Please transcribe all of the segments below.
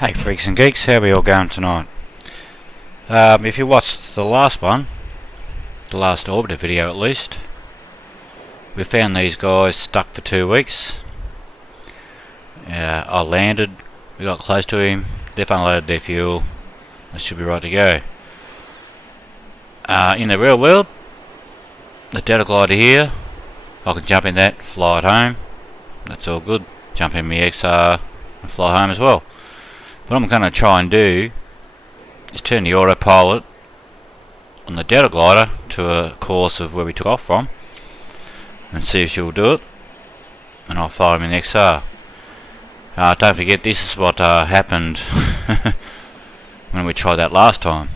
Hey freaks and geeks, how are we all going tonight? If you watched the last one, the last Orbiter video at least, we found these guys stuck for 2 weeks. I landed, we got close to him, they've unloaded their fuel, they should be right to go. In the real world, the Delta Glider here, I can jump in that, fly it home, that's all good. Jump in my XR and fly home as well. What I'm going to try and do is turn the autopilot on the Delta Glider to a course of where we took off from and see if she'll do it, and I'll fly him in the XR. Don't forget, this is what happened when we tried that last time.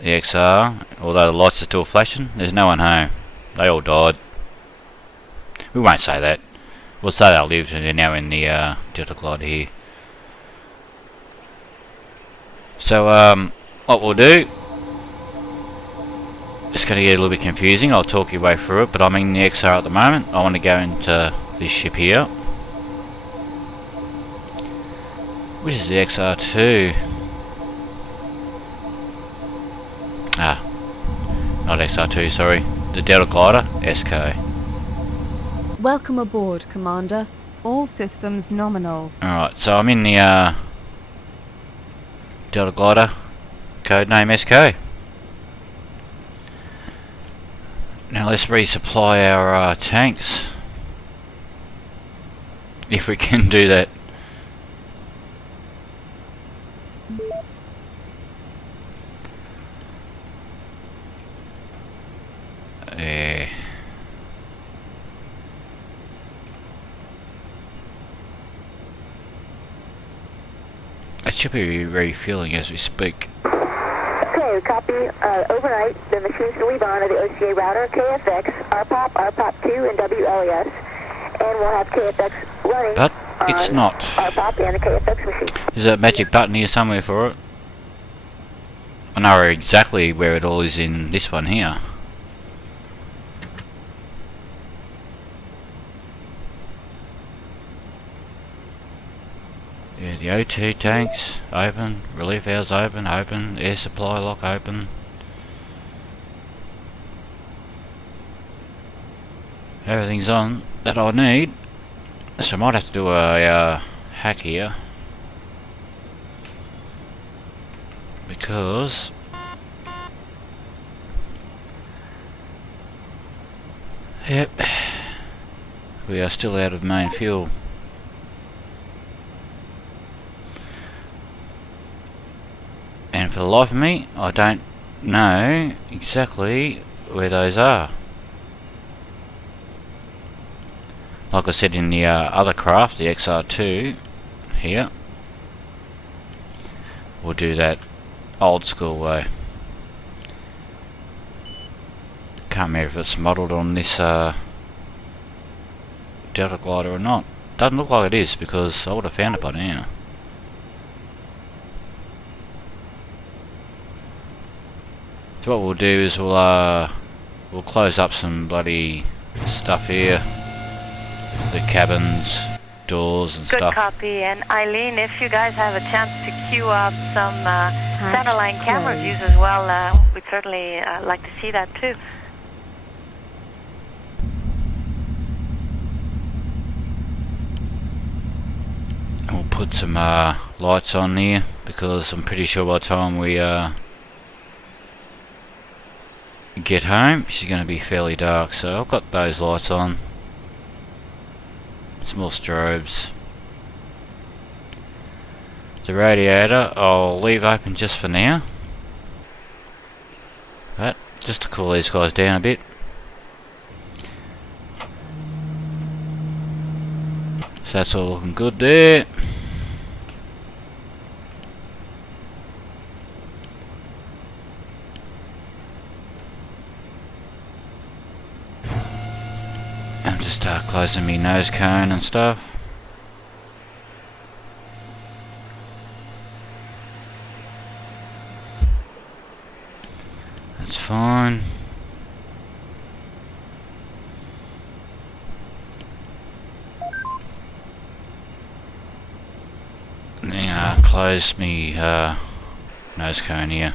The XR, although the lights are still flashing, there's no one home. They all died. We won't say that. We'll say they lived and they're now in the Delta Glider here. So what we'll do, it's going to get a little bit confusing, I'll talk your way through it, but I'm in the XR at the moment. I want to go into this ship here, which is the XR2. Not XR2, sorry, the Delta Glider SK. Welcome aboard, Commander. All systems nominal. Alright, so I'm in the Delta Glider, codename SK. Now let's resupply our tanks, if we can do that. It should be refueling as we speak. Okay, copy. Overnight, the machines to leave on are the OCA router, KFX, RPOP, RPOP2, and WLES. And we'll have KFX running. But it's not. RPOP and the KFX machine. There's a magic button here somewhere for it. I know exactly where it all is in this one here. Yeah, the O2 tanks open, relief valves open, air supply lock open. Everything's on that I need, so I might have to do a hack here, because yep, we are still out of main fuel. And for the life of me, I don't know exactly where those are. Like I said in the other craft, the XR2 here, we'll do that old school way. Can't remember if it's modelled on this Delta Glider or not. Doesn't look like it is, because I would have found it by now. So what we'll do is we'll close up some bloody stuff here, the cabins, doors and Good stuff. copy. And Eileen, if you guys have a chance to queue up some centerline camera views as well, we'd certainly like to see that too. We'll put some lights on here, because I'm pretty sure by the time we get home, she's going to be fairly dark, so I've got those lights on. Some more strobes. The radiator I'll leave open just for now, but just to cool these guys down a bit. So that's all looking good there. I'm just closing my nose cone and stuff. That's fine. close me nose cone here.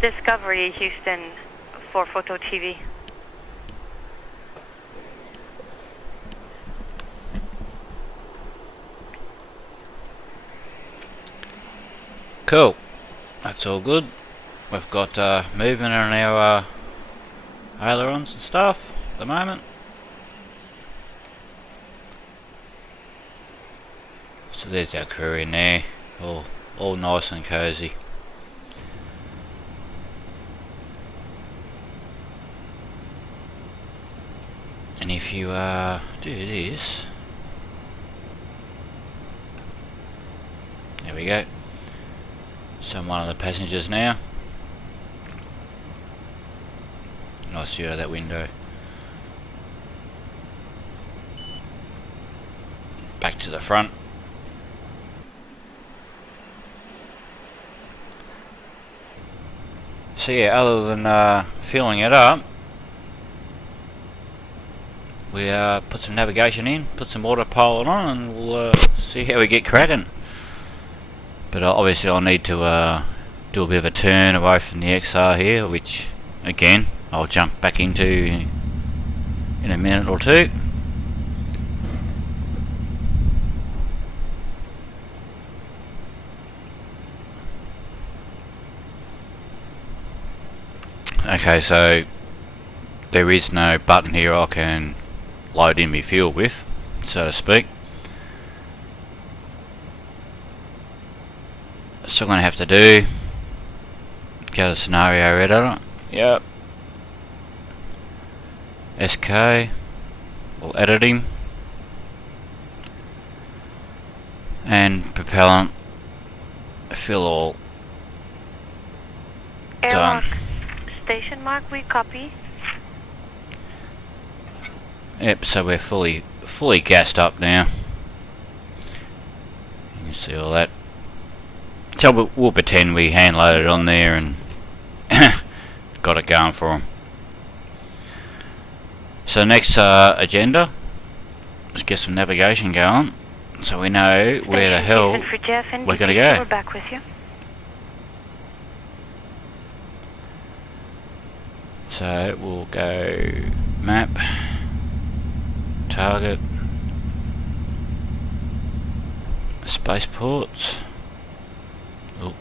Discovery Houston for Photo TV. Cool. That's all good. We've got movement on our ailerons and stuff at the moment. So there's our crew in there, all nice and cozy. And if you do this, there we go. So I'm one of the passengers now. Nice view out of that window. Back to the front. So yeah, other than filling it up, we put some navigation in, put some autopilot on, and we'll see how we get cracking. But obviously I'll need to do a bit of a turn away from the XR here, which again I'll jump back into in a minute or two. Okay, so there is no button here I can load in my fuel with, so to speak. So I'm going to have to do, go to scenario editor, yep, SK, we'll edit him, and propellant, fill all, done. Station mark, we copy. Yep, so we're fully gassed up now. You can see all that. So we'll pretend we hand loaded on there and got it going for them. So next agenda, let's get some navigation going, so we know where the hell we're going to go. We're back with you. So we'll go map, target, spaceports. Oh.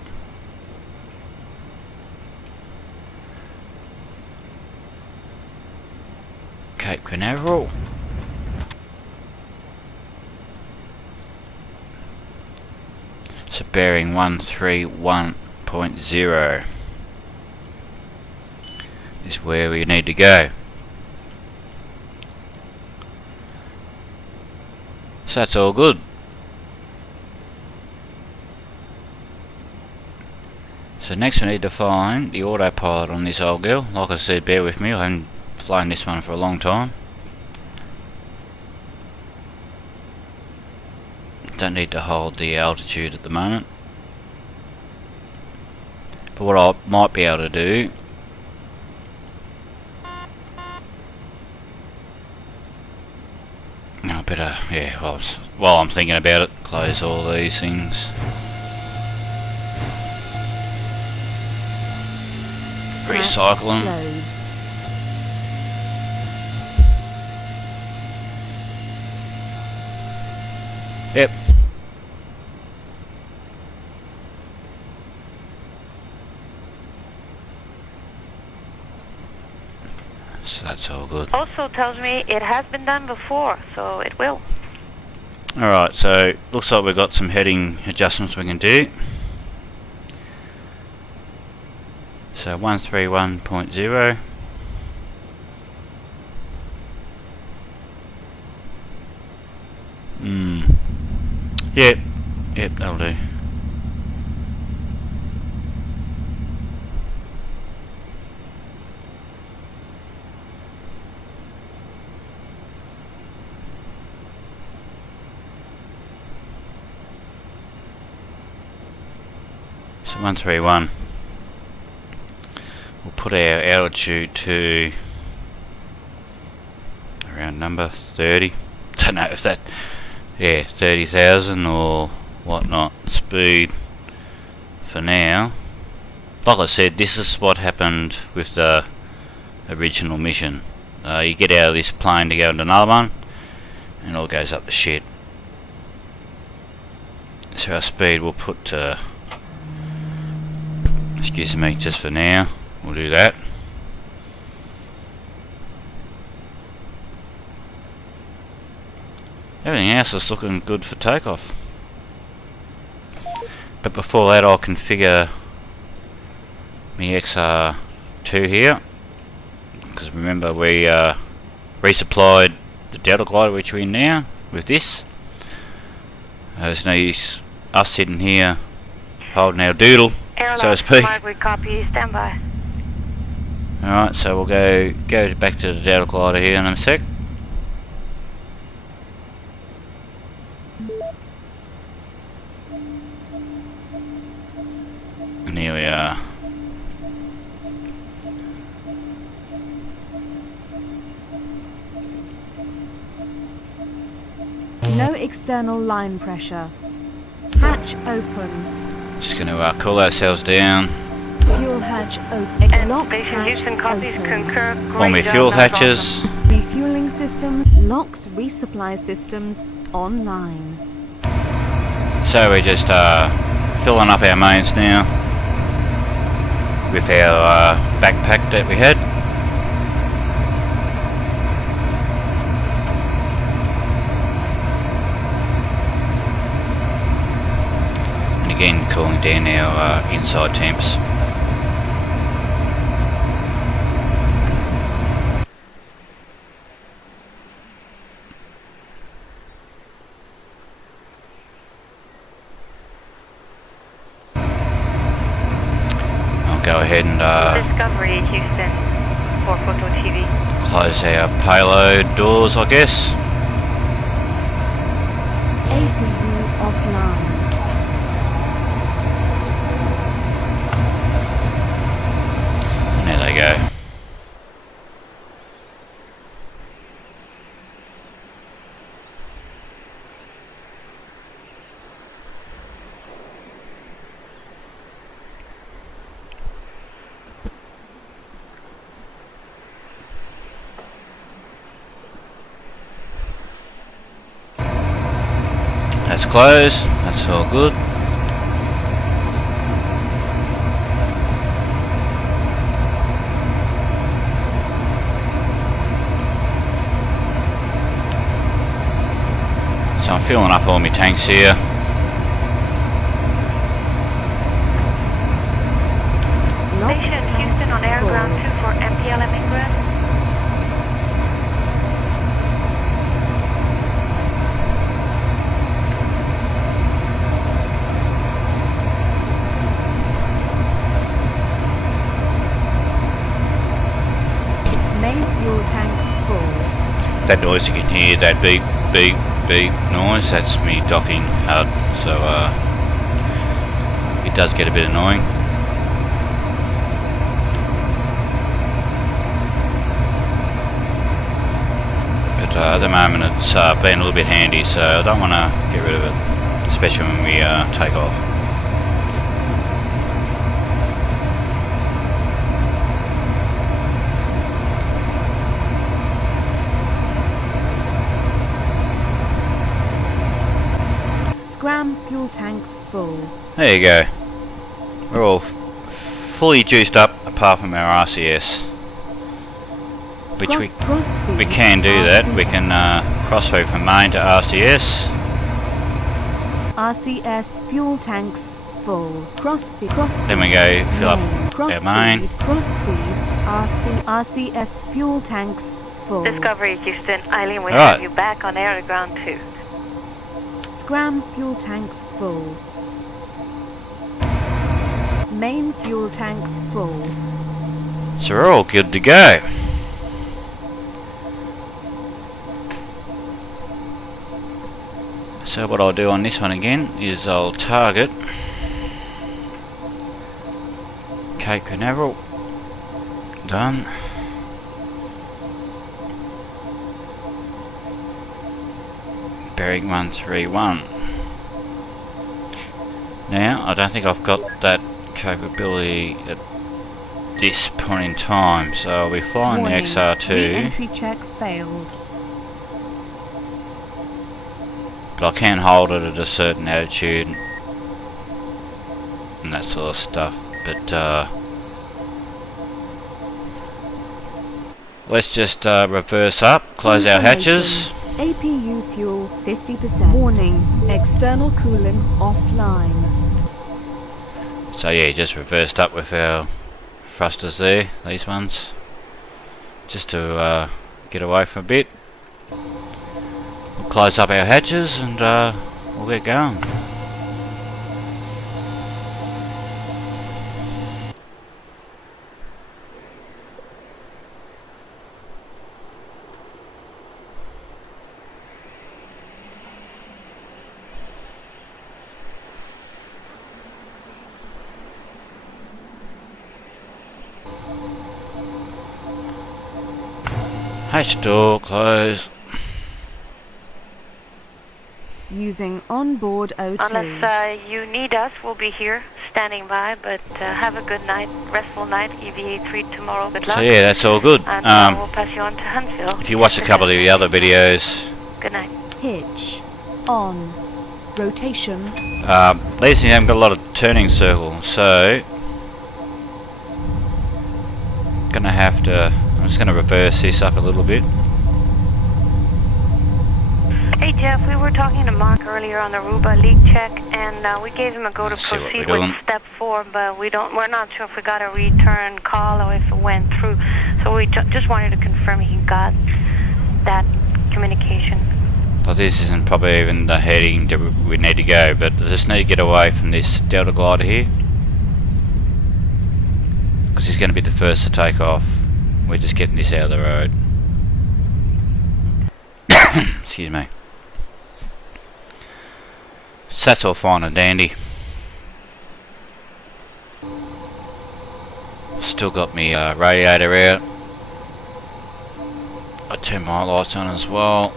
Cape Canaveral. So bearing 131.0 is where we need to go. So that's all good. So next we need to find the autopilot on this old girl. Like I said, bear with me, I haven't flown this one for a long time. Don't need to hold the altitude at the moment. But what I might be able to do, I better, yeah, while I'm thinking about it, close all these things. Recycle them. Closed. Yep. So that's all good. Also tells me it has been done before, so it will. Alright, so looks like we've got some heading adjustments we can do. So 131.0. Yep, that'll do. So 131. We'll put our altitude to round number 30. Don't know if that, yeah, 30,000 or whatnot speed for now. Like I said, this is what happened with the original mission. You get out of this plane to go into another one, and it all goes up the shit. So our speed we'll put to, excuse me, just for now, we'll do that. Everything else is looking good for takeoff. But before that, I'll configure my XR2 here, because remember we resupplied the Delta Glider which we're in now with this. There's no use us sitting here holding our doodle, so to speak. We copy, stand by. Alright, so we'll go back to the Delta Glider here in a sec. And here we are. No external line pressure. Hatch open. Just going to cool ourselves down. Fuel hatch open. And Locks Station hatch Houston copies, open. concur. All my Great fuel job, no hatches. Refueling systems, locks, resupply systems online. So we're just filling up our mains now with our backpack that we had. And again cooling down our inside temps. Go ahead and Discovery Houston for Photo TV. close our payload doors, I guess. APU offline. And there they go. That's closed, that's all good. So I'm filling up all my tanks here. Locks Station tanks Houston on Air full. Ground 2 for MPLM ingress. Main fuel tanks full. That noise you can hear, that beep, beep, beep noise, that's me docking hard, so it does get a bit annoying. But at the moment it's been a little bit handy, so I don't want to get rid of it, especially when we take off. Scram fuel tanks full. There you go. We're all fully juiced up apart from our RCS. Which Crossfeed we can do that. We RCS. can crossfeed from main to RCS. RCS fuel tanks full. Crossfeed. Then we go fill up Crossfeed. our main. Crossfeed. RCS fuel tanks full. Discovery Houston, Eileen, we Alright. have you back on Air Ground 2. Scram fuel tanks full. Main fuel tanks full. So we're all good to go. So what I'll do on this one again is I'll target Cape Canaveral. Done. bearing 131. Now, I don't think I've got that capability at this point in time, so I'll be flying Warning, the XR2, re-entry check failed. but I can hold it at a certain altitude and that sort of stuff. But let's just reverse up, close our hatches. APU fuel 50%. Warning, external cooling offline. So yeah, just reversed up with our thrusters there, these ones, just to get away for a bit. We'll close up our hatches and we'll get going. Hatch door close. Using onboard O2. Unless you need us, we'll be here, standing by, but have a good night, restful night, EVA 3 tomorrow, good luck. So yeah, that's all good. And we'll pass you on to Huntsville. If you watch a couple of the other videos, Good night. Pitch. On. Rotation. these haven't got a lot of turning circles, so gonna have to. I'm just gonna reverse this up a little bit. Hey Jeff, we were talking to Mark earlier on the Aruba leak check, and we gave him a go to Let's see what proceed we're with doing. step 4, but we're not sure if we got a return call or if it went through. So we just wanted to confirm he got that communication. Well, this isn't probably even the heading that we need to go, but I just need to get away from this Delta glider here, because he's going to be the first to take off. We're just getting this out of the road. Excuse me. So that's all fine and dandy. Still got me radiator out. I turned my lights on as well.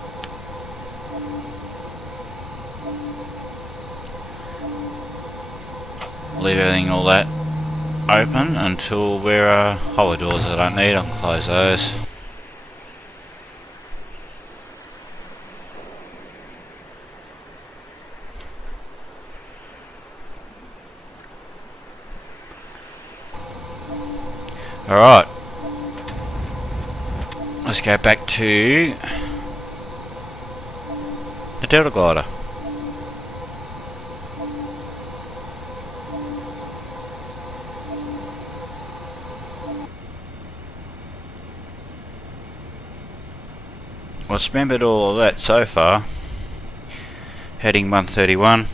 Leave everything all that open until we're hollow doors I don't need. I can close those. Alright, let's go back to the Delta glider. Well, it's remembered all of that so far, heading 131,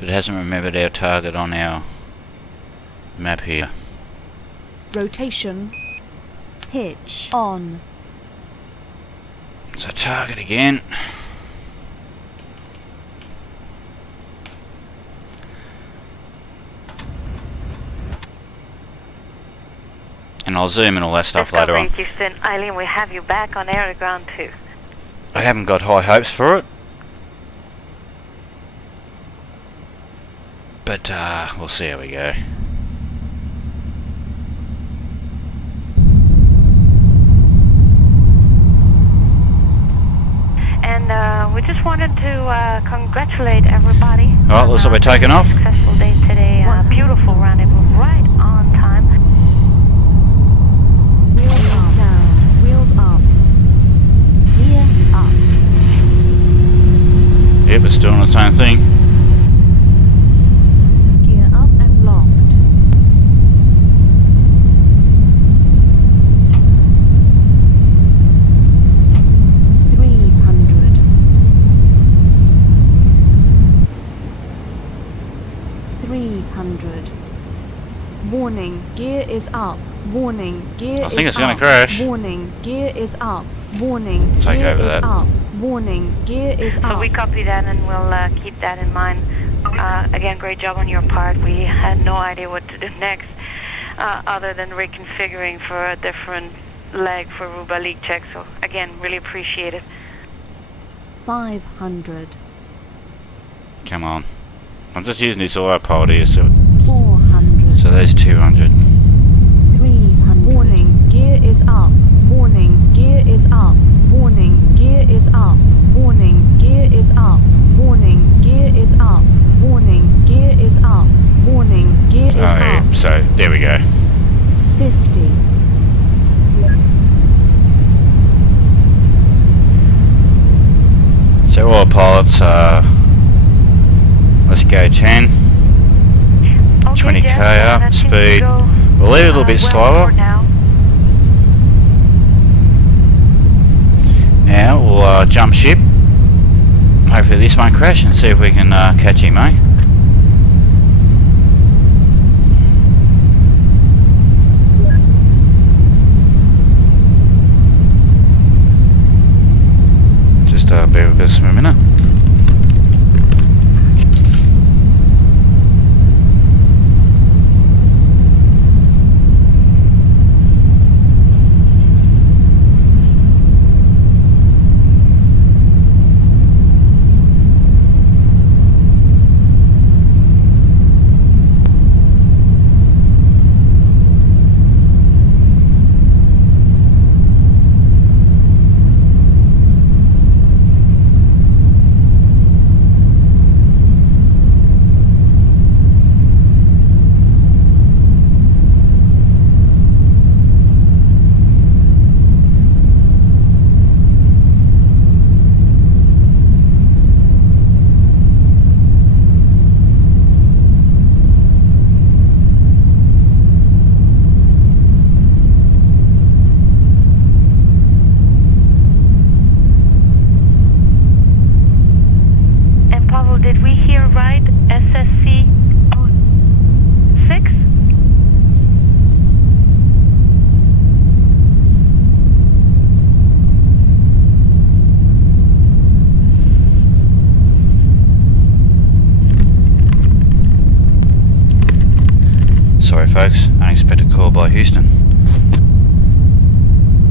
but it hasn't remembered our target on our map here. Rotation. Pitch. On. So target again. And I'll zoom in all that stuff later on. Houston, Eileen, we have you back on air to ground 2. I haven't got high hopes for it, but we'll see how we go. And we just wanted to congratulate everybody. Alright, looks like we're taking off. Successful day today. Beautiful rendezvous, right on time. Wheels up. Down. Wheels up. Gear up. Yep, it's doing the same thing. Gear up and locked. Warning, gear is up. Warning, gear is up. I think it's going to crash. Warning, gear is up. Warning, Take gear over is that. up. Warning, gear is So up. we copy that and we'll keep that in mind. Again, great job on your part. We had no idea what to do next other than reconfiguring for a different leg for Aruba leak check. So again, really appreciate it. 500, Come on. I'm just using this autopilot here, so 400, there's 200. 300. Warning, gear is up. Warning, gear is up. Warning, gear is up. Warning, gear is up. Warning, gear is up. Warning, gear is up. Warning, gear is Yeah, up. so there we go. 50, So autopilots, let's go 10. Okay, 20k Jeff, up, I think speed. go, We'll leave it a little bit well slower. forward now. Now we'll jump ship. Hopefully this won't crash and see if we can catch him, eh? Just bear with us for a minute. And Pavel, did we hear right? SSC 6? Sorry folks, unexpected call by Houston.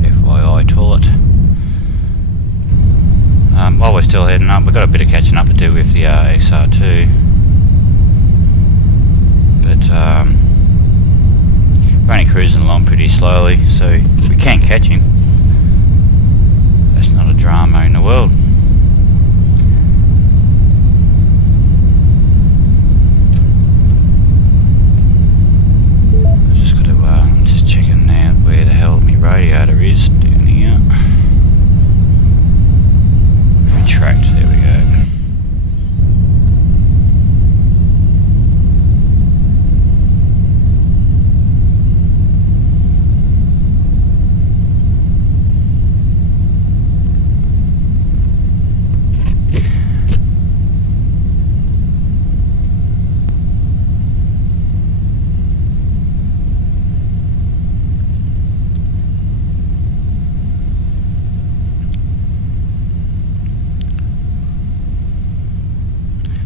FYI toilet. While we're still heading up, we've got a bit of catching up to do with the XR2. But we're only cruising along pretty slowly, so we can catch him. That's not a drama in the world. Just got to, I'm just checking now where the hell my radiator is down here. Retract, there we go.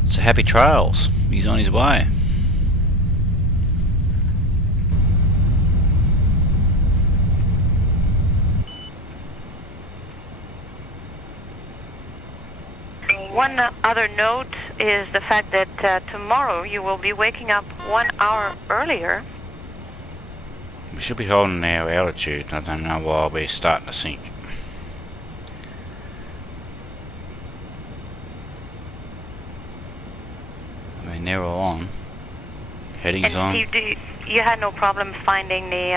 So happy trails. He's on his way. One other note is the fact that tomorrow you will be waking up 1 hour earlier. We should be holding our altitude. I don't know why we're starting to sink. I mean, they're all on. Headings And on. Steve, you had no problem finding the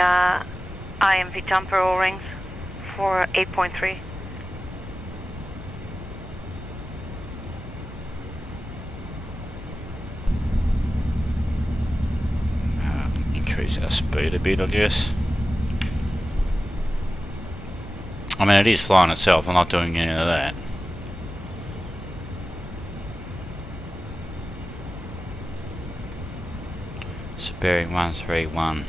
IMV jumper O-rings for 8.3? Increase our speed a bit, I guess. I mean, it is flying itself. I'm not doing any of that. So bearing 131,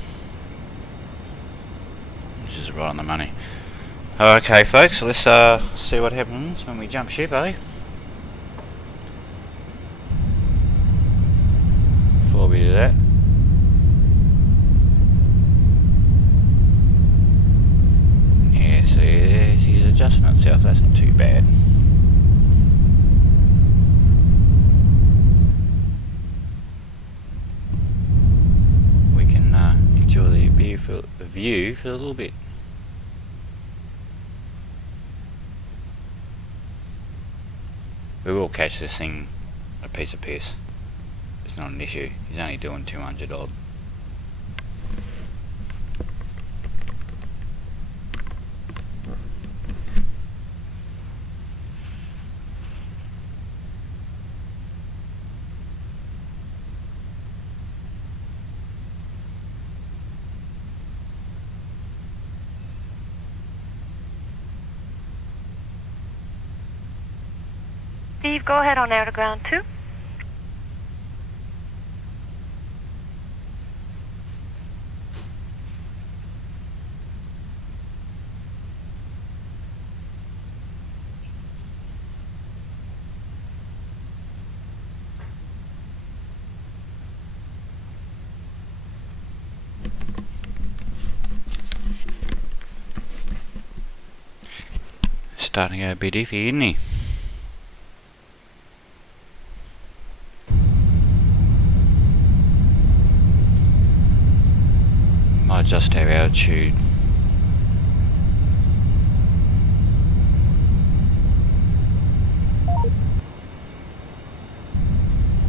which is right on the money. Okay, folks. So let's see what happens when we jump ship, eh? Before we do that. Yeah, see, he's adjusting itself. That's not too bad. you for a little bit. We will catch this thing a piece of piss. It's not an issue. He's only doing 200 odd. Steve, go ahead on air to ground 2. Starting to go a bit iffy, isn't he? Might adjust our altitude.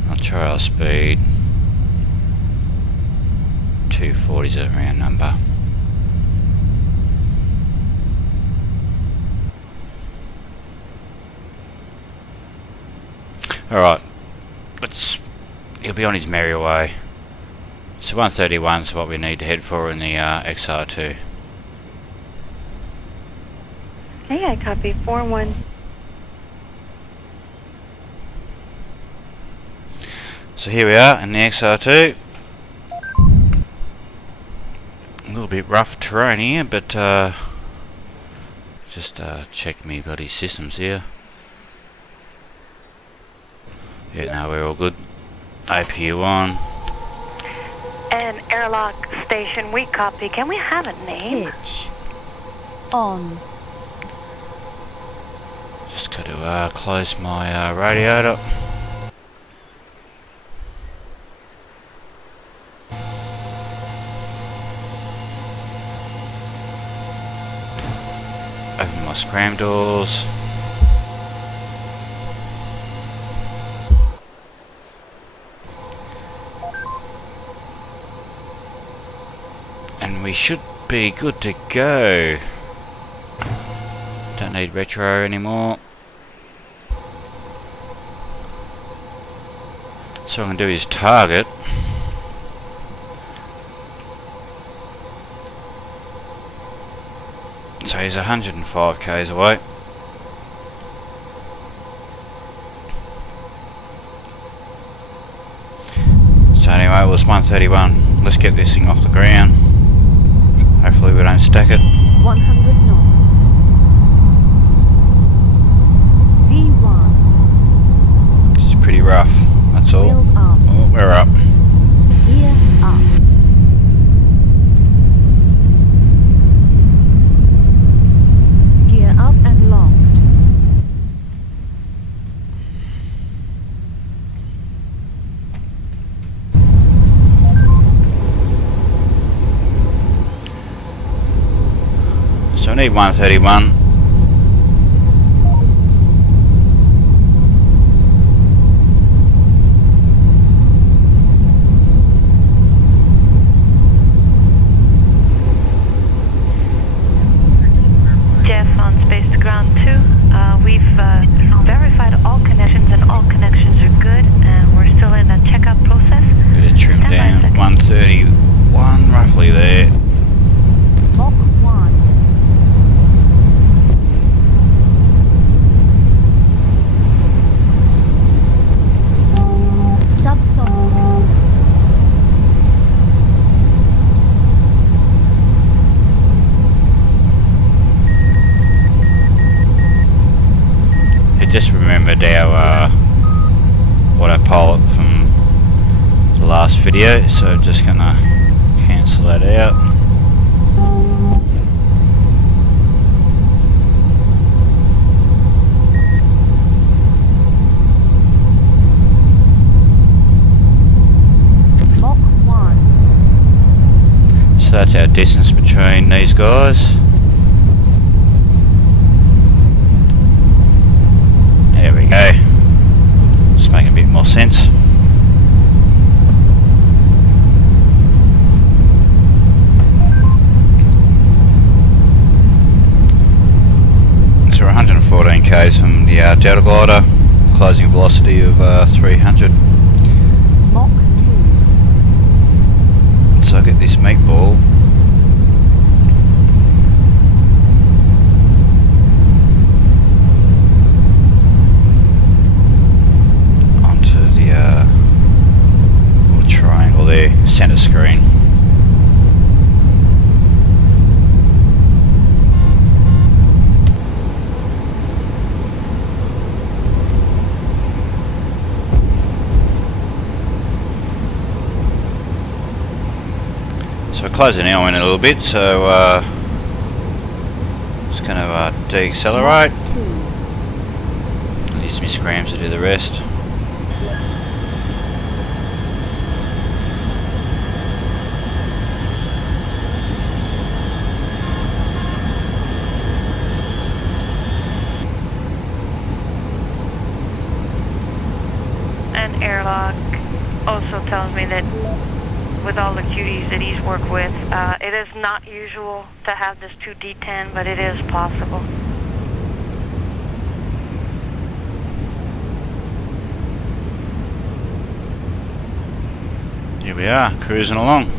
I'll try our speed. 240 is a round number. Alright, he'll be on his merry way. So 131 is what we need to head for in the XR2. Okay, I copy 41. So here we are in the XR2. A little bit rough terrain here, but just check me bloody systems here. Yeah, no, we're all good. APU on. And airlock station, we copy. Can we have a name? Pitch. On. Just got to close my radiator. Open my scram doors. And we should be good to go. Don't need retro anymore. So I'm going to do is target. So he's 105 k's away. So anyway, it was 131. Let's get this thing off the ground. Hopefully we don't stack it. 100 knots. V1. It's pretty rough, that's all. Wheels up. Oh, we're up. Gear up. Gear up and locked. So I need 131. Jeff on space to ground 2. We've verified all connections and all connections are good, and we're still in a checkout process. Bit of trim down. 131, roughly there. Mach 1. Subsonic. I just remembered our autopilot from the last video, so I'm just gonna cancel that out. Mach 1. So that's our distance between guys. There we go. Just making a bit more sense. So we're 114 k's from the Delta Glider, closing velocity of 300. Mach 2. So I get this meatball. Onto the little triangle there, center screen. So we're closing the in a little bit, so just going to deaccelerate. Mach 2. Use my scrams to do the rest. And airlock also tells me that with all the cuties that he's worked with, it is not usual to have this 2D10, but it is possible. Here we are, cruising along.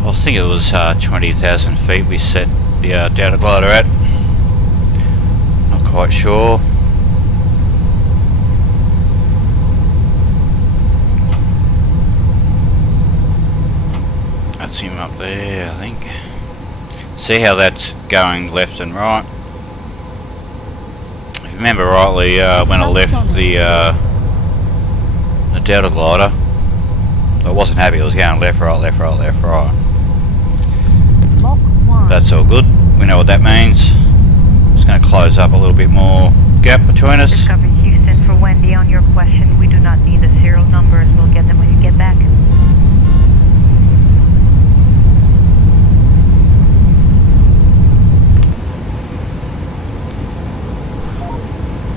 I think it was 20,000 feet we set the Delta Glider at. Not quite sure. That's him up there, I think. See how that's going left and right. If you remember rightly, when I left the Delta Glider, I wasn't happy. It was going left, right, left, right, left, right. Mach 1. That's all good. We know what that means. Just going to close up a little bit more gap between us. Discovery Houston, for Wendy on your question, we do not need the serial numbers. We'll get them when you get back.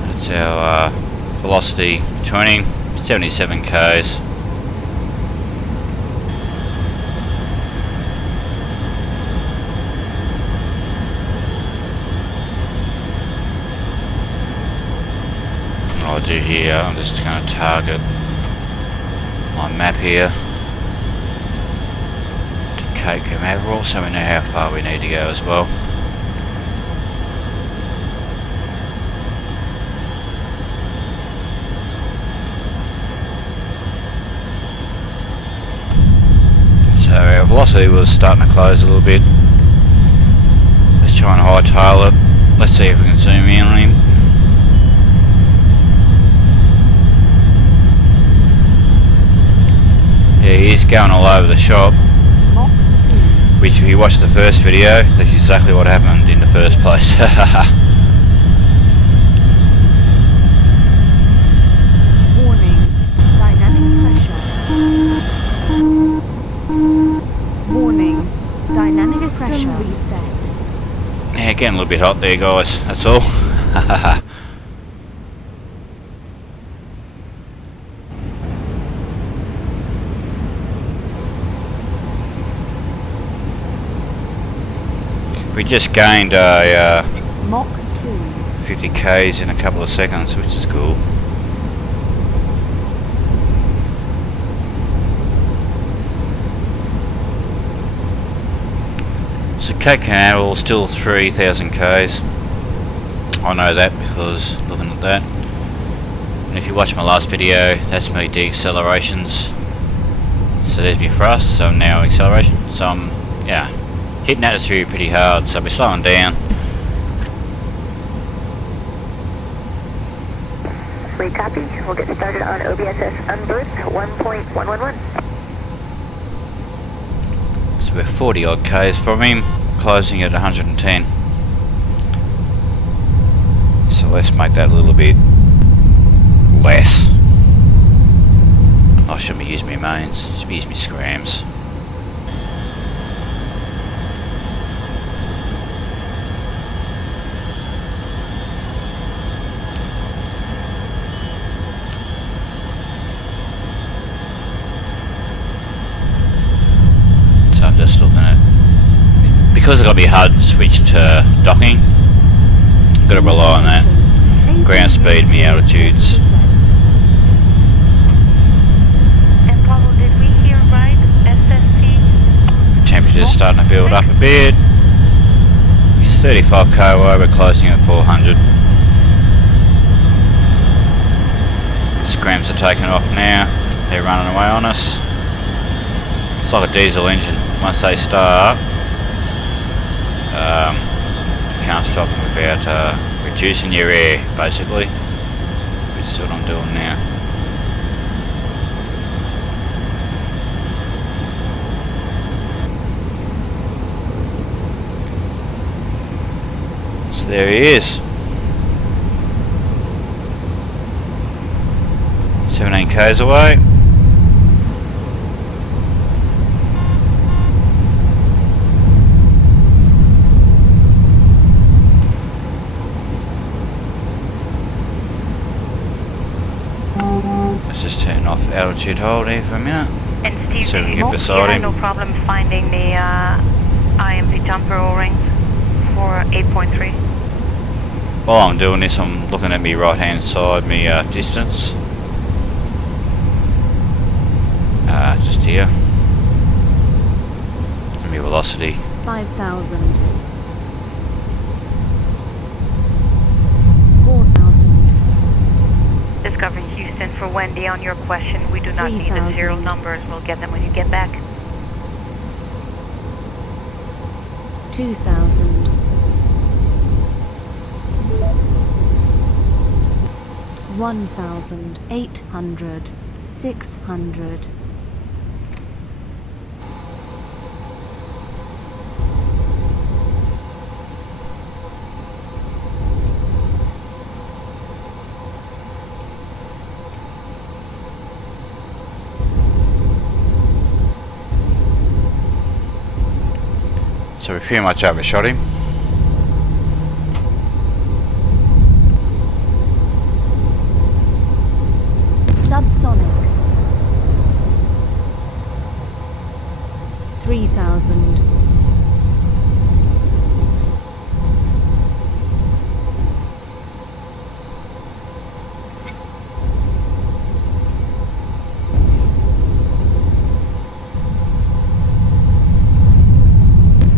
That's our velocity tuning, 77 k's. What I'll do here, I'm just going to target my map here to Cape Canaveral, so we know how far we need to go as well. So our velocity was starting to close a little bit. Let's try and hightail it. Let's see if we can zoom in on him. Yeah, he's going all over the shop. Mach 2. Which, if you watch the first video, that's exactly what happened in the first place. Warning. Dynamic pressure. Warning. Dynamic System pressure reset. Yeah, getting a little bit hot there, guys. That's all. We just gained a Mach 2. 50 k's in a couple of seconds, which is cool. So Cape Canaveral still 3,000 k's. I know that because looking at that. And if you watch my last video, that's me deaccelerations. So there's me thrust, so now acceleration. So I'm hitting atmosphere pretty hard, so I'll be slowing down. We copy. We'll get started on OBSS unbirth 1.111. So we're 40 odd k's from him, closing at 110. let's make that a little bit less. I shouldn't be using my mains, should be using my scrams. So I'm just looking at, because I've got to be hard to switch to docking, I've got to rely on that ground speed, me altitudes. And Pablo, did we hear right? SSC? Temperature's starting to build up a bit. It's 35 kWh, we're closing at 400. Scrams are taking off now, they're running away on us. It's like a diesel engine, once they start, can't stop them without reducing your air, basically, which is what I'm doing now. So there he is. 17 k's away. Let's just turn off altitude hold here for a minute. And Steve, So we can you get beside had him. no problem finding the IMV jumper O-rings for 8.3? While I'm doing this, I'm looking at me right hand side, me distance. Just here. And me velocity. 5,000. 4,000. Discovery Houston, for Wendy, on your question, we do not need the 3,000. serial numbers. We'll get them when you get back. 2,000. 1,800. 600. So we pretty much overshot him. Subsonic. 3,000.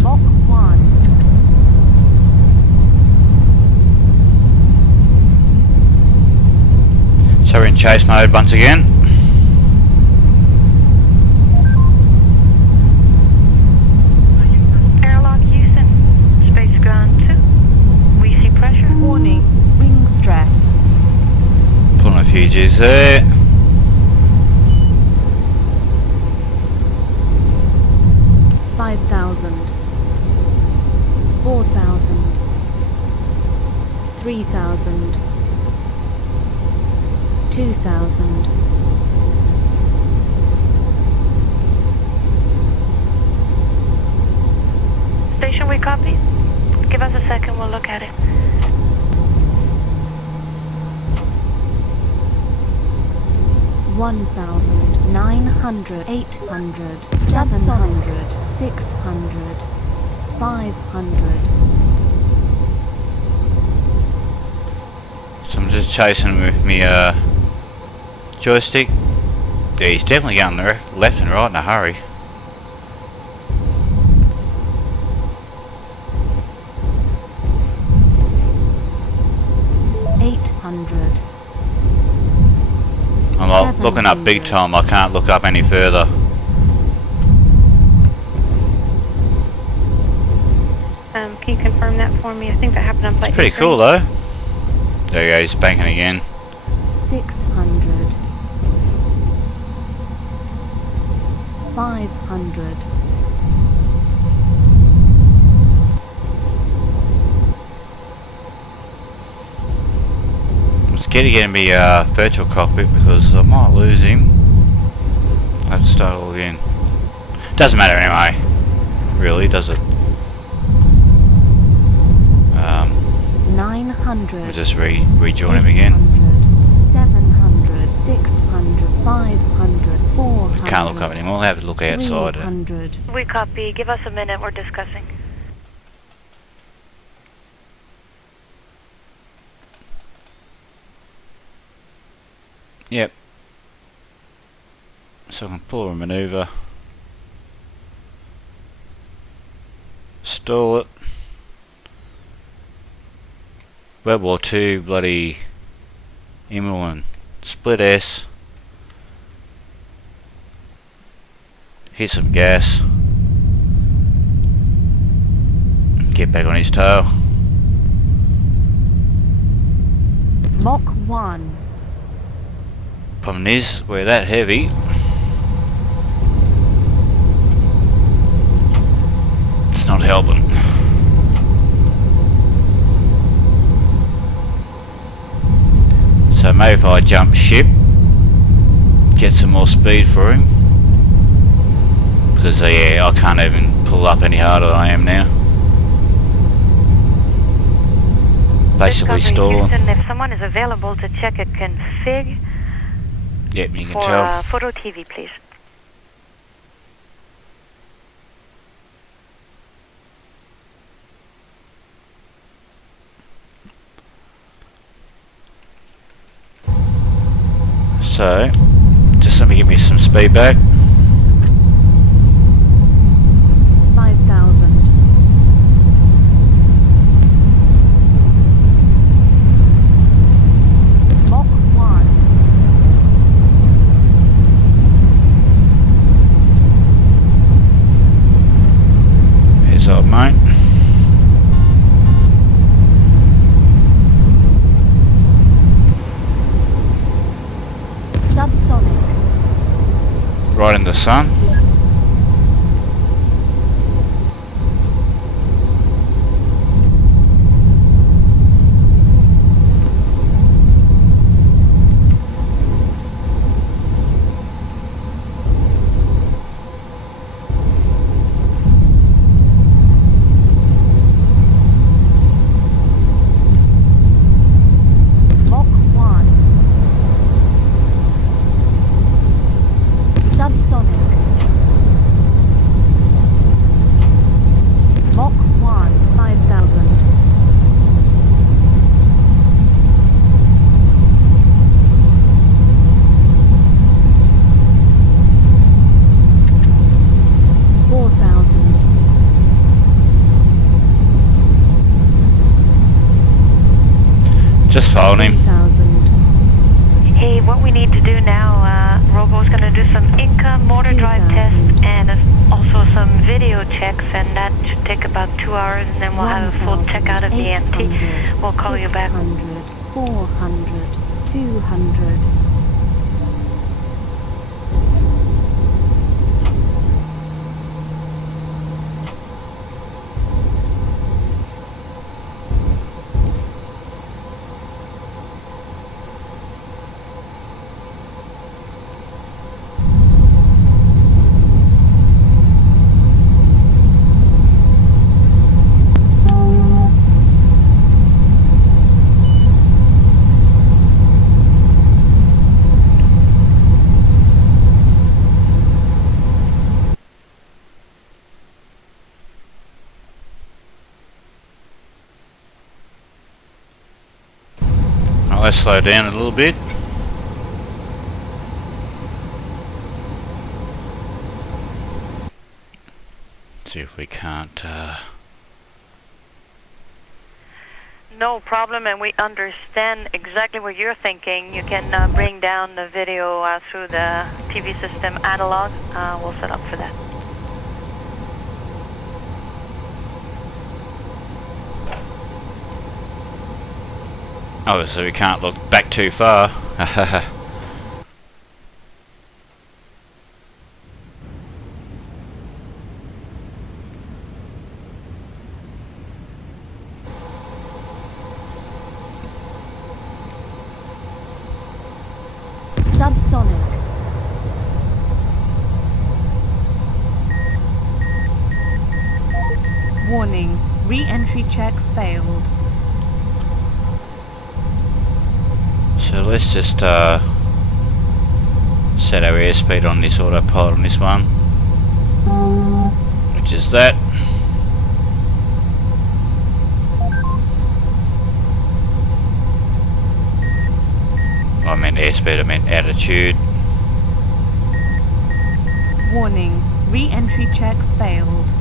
1. So we're in chase mode once again. Airlock Houston, Space Ground 2. We see pressure. Warning, wing stress. Pulling a few G's there. Five 5,000. 4,000. 3,000. 2,000. Station, we copy? Give us a second, we'll look at it. 1,900, 800, 700, 600, 500. So I'm just chasing with me joystick. Yeah, he's definitely going left and right in a hurry. I'm not looking up big time, I can't look up any further. Can you confirm that for me? I think that happened on flight. It's pretty cool though. There he goes, he's banking again. 600. 500. scared to get in my virtual cockpit because I might lose him. I have to start all again. Doesn't matter anyway. Really, does it? 900. We'll just rejoin him again. 800, 700, 600, 500, 400. Can't look up anymore. We'll have to look outside. 300. We copy. Give us a minute. We're discussing. Yep. So I can pull a maneuver. Stall it. World War II, bloody Immelman. Split S. Hit some gas. Get back on his tail. Mach 1. Problem is, we're that heavy. It's not helping. So maybe if I jump ship, get some more speed for him. Because yeah, I can't even pull up any harder than I am now. Basically Discovery stalling. Houston, if someone is available to check a config Yep, you can for tell. photo TV, please. So, just let me give me some speed back. 5,000. Mach 1. Heads up, mate. Subsonic. Right in the sun. Mach 1. Subsonic. Mach 1. 5,000. Four thousand. Just following him. 3,000. Hey, what we need to do now, Robo's going to do some Inca motor drive tests 2,000. and also some video checks, and that should take about 2 hours, and then we'll have a full check out of the MT. 1,800, We'll call you back. 600, 400, 200. Now let's slow down a little bit. See if we can't. No problem, and we understand exactly what you're thinking. You can bring down the video through the TV system analog. We'll set up for that. Obviously, we can't look back too far. Subsonic. Warning, re-entry check failed. So let's just set our airspeed on this autopilot on this one, which is that. I meant airspeed, I meant altitude. Warning, re-entry check failed.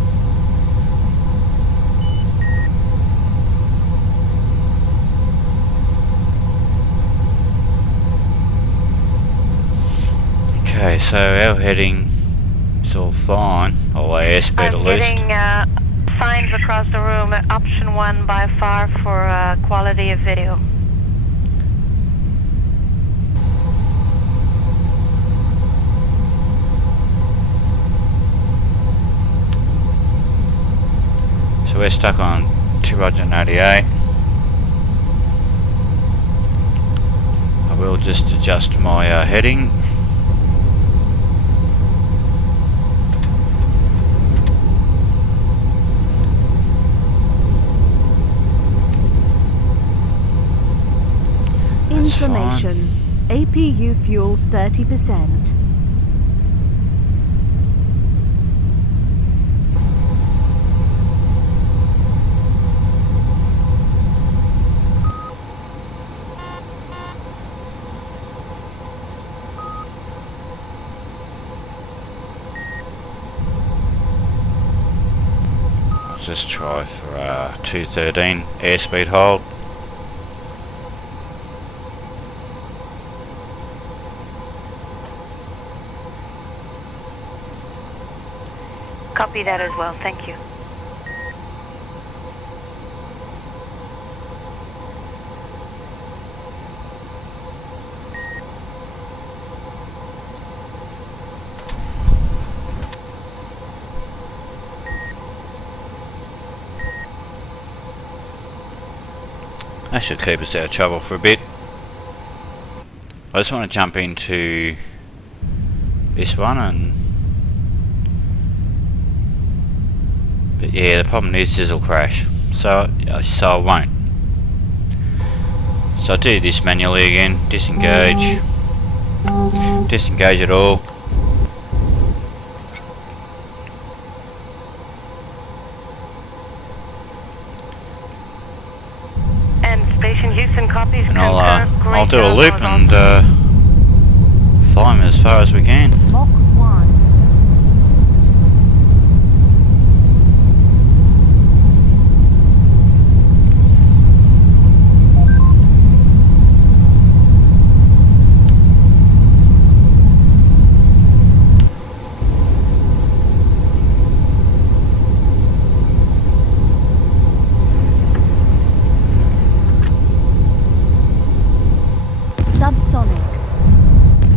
Okay, so our heading is all fine, or our airspeed at I'm least. getting signs across the room. Option 1 by far for quality of video. So we're stuck on 288. I will just adjust my heading. Information. APU fuel 30%. Let's just try for 213 airspeed hold. Copy that as well, thank you. That should keep us out of trouble for a bit. I just want to jump into this one but yeah, the problem is this will crash, so I won't. So I'll do this manually again, disengage it all. And Station Houston copies. And I'll do a loop and fly them as far as we can. Mach 1. Subsonic.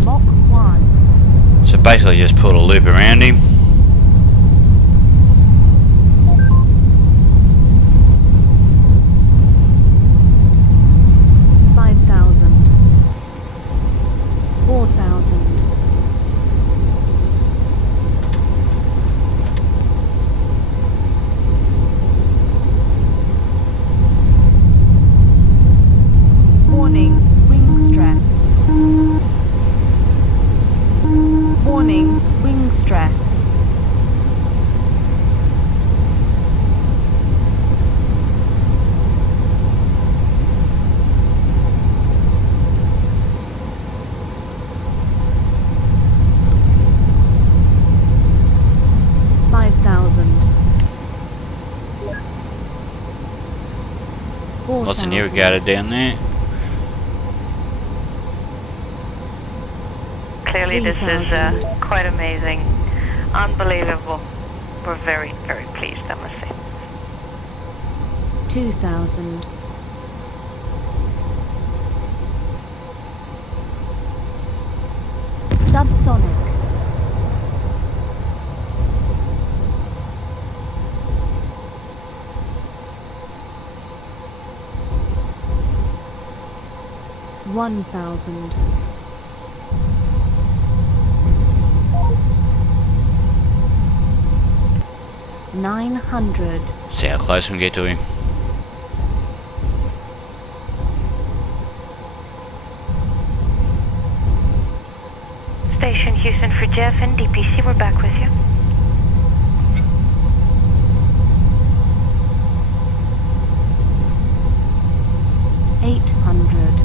Mach 1. So basically just put a loop around him. $5,000. $4,000. Warning, wing stress. Warning, wing stress. Lots of navigator down there. Clearly this is 3,000. quite amazing. Unbelievable. We're very, very pleased, I must say. 2,000. Subsonic. $1,000. 900. See how close we can get to him. Station Houston for Jeff and DPC, we're back with you. $800,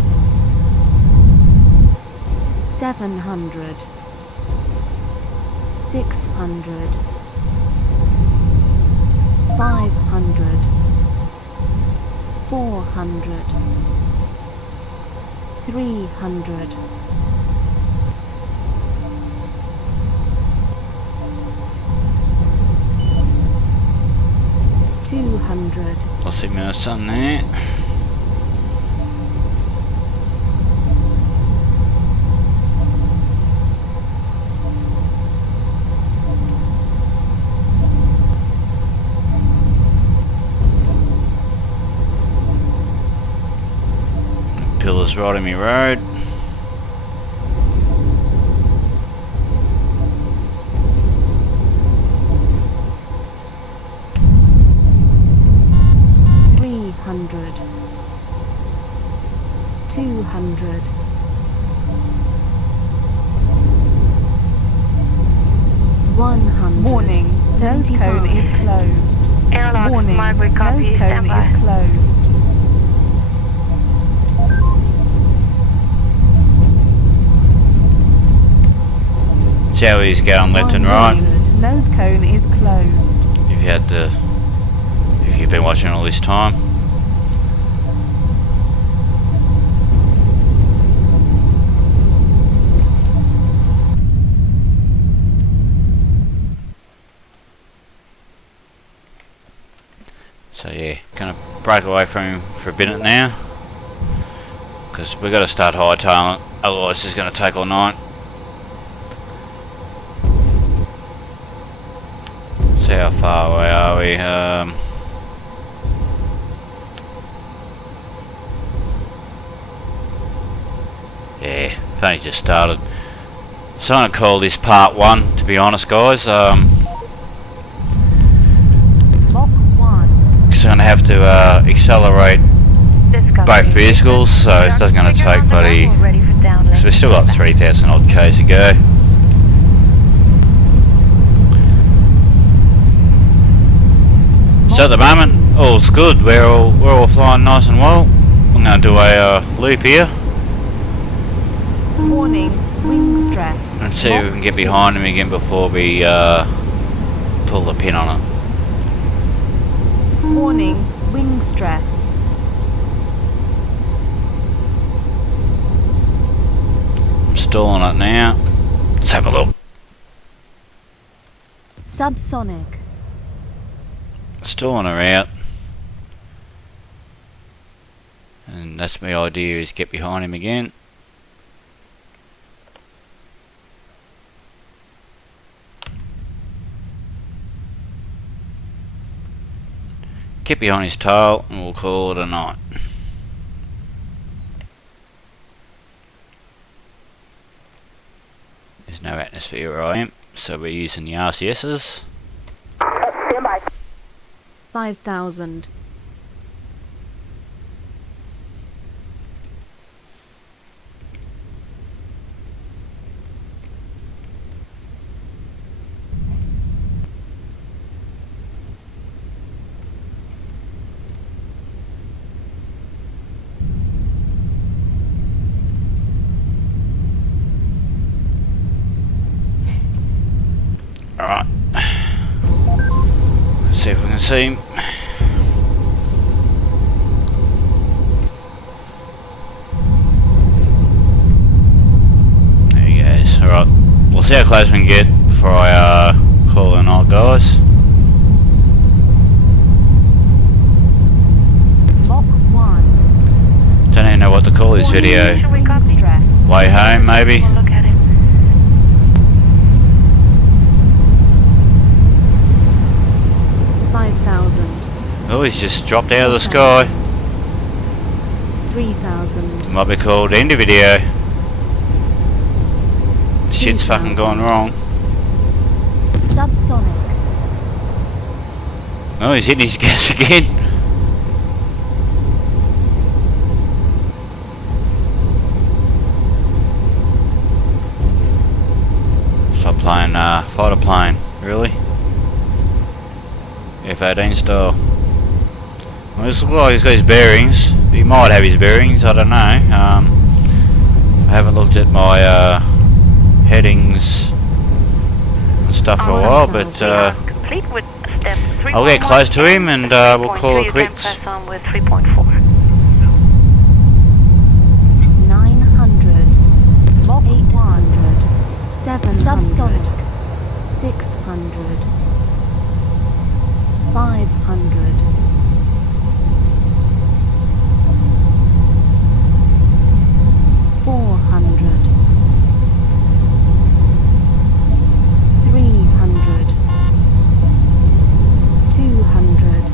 $700, $600, $500, $400, $300, $200, I'll see my son there. Pillars right in my road. $300, $200, $100. Warning, nose cone is closed. Airlock, Warning, Margaret, copy, nose cone stand is by. closed. See how he's going left and right. 100. Nose cone is closed. If you've been watching all this time. So yeah, gonna break away from him for a minute now, because we've got to start hightailing it, otherwise it's going to take all night. See how far away are we? Yeah, I've only just started. So I'm going to call this part 1, to be honest guys. Mach 1. Because I'm going to have to accelerate both vehicles, so it's not going to take bloody... So we've still got 3,000 odd k's to go. So at the moment, all's good. We're all flying nice and well. I'm going to do a loop here Warning, wing stress. and see if we can get behind him again before we pull the pin on it. Warning, wing stress. I'm stalling it now. Let's have a look. Subsonic. Stalling her out. And that's my idea, is get behind him again. Get behind his tail and we'll call it a night. There's no atmosphere where I am, so we're using the RCSs. Stand by. 5,000. Alright. Let's see if we can see him. There he goes. Alright. We'll see how close we can get before I call in our guys. Mach 1. Don't even know what to call this video. Wing stress. Way home maybe? We'll look at it. 5,000. Oh, he's just dropped out of the sky. 3,000. Might be called end of video. Shit's fucking gone wrong. Subsonic. Oh, he's hitting his gas again. Stop playing fighter plane, really? F-18 style. Well, this looks like he's got his bearings. He might have his bearings, I don't know. I haven't looked at my headings and stuff for a while, but complete with step 3.1. I'll get close to him and we'll call it quits. Press on with 3.4. 900, Mach 800, 700, subsonic, 600, 500, 400, 300, 200,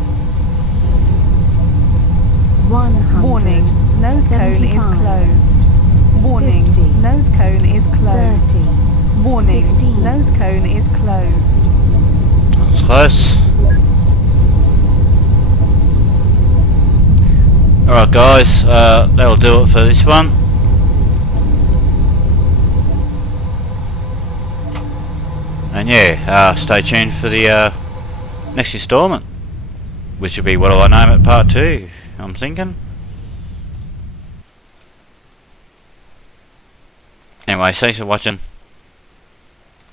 100. Warning, nose cone is 75, closed. Warning, 50, nose cone is closed. 30, Warning, 15. nose cone is closed. That's close. Alright guys, that'll do it for this one. And yeah, stay tuned for the next instalment, which will be what do I name it, part 2, I'm thinking. Anyway, thanks for watching.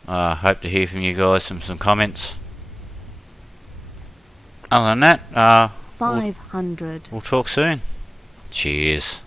Hope to hear from you guys, some comments. Other than that, 500. we'll talk soon. Cheers.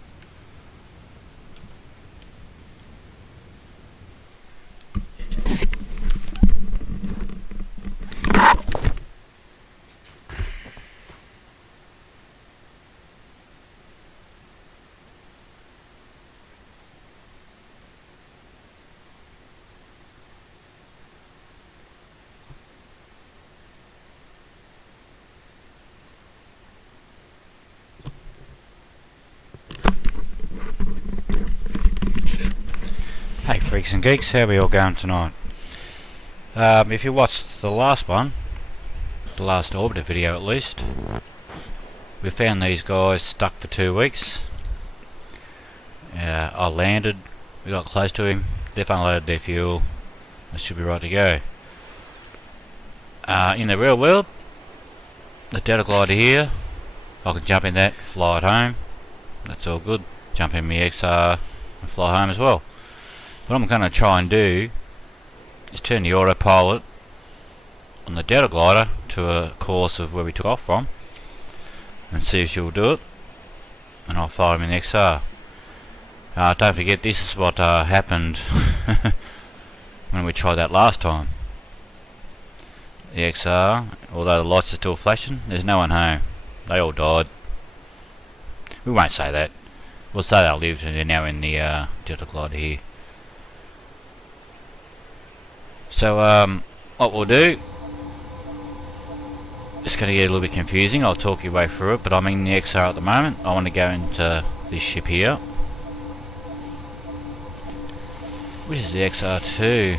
Hey freaks and geeks, how are we all going tonight? If you watched the last one, the last orbiter video at least, we found these guys stuck for 2 weeks. I landed, we got close to him, they've unloaded their fuel, they should be right to go. In the real world, the Delta glider here, I can jump in that, fly it home, that's all good. Jump in my XR and fly home as well. What I'm going to try and do is turn the autopilot on the Delta glider to a course of where we took off from and see if she'll do it, and I'll fly him in the XR. Don't forget, this is what happened when we tried that last time. The XR, although the lights are still flashing, there's no one home. They all died. We won't say that. We'll say they lived and they're now in the Delta glider here. So what we'll do, it's going to get a little bit confusing, I'll talk you way through it, but I'm in the XR at the moment. I want to go into this ship here, which is the XR2.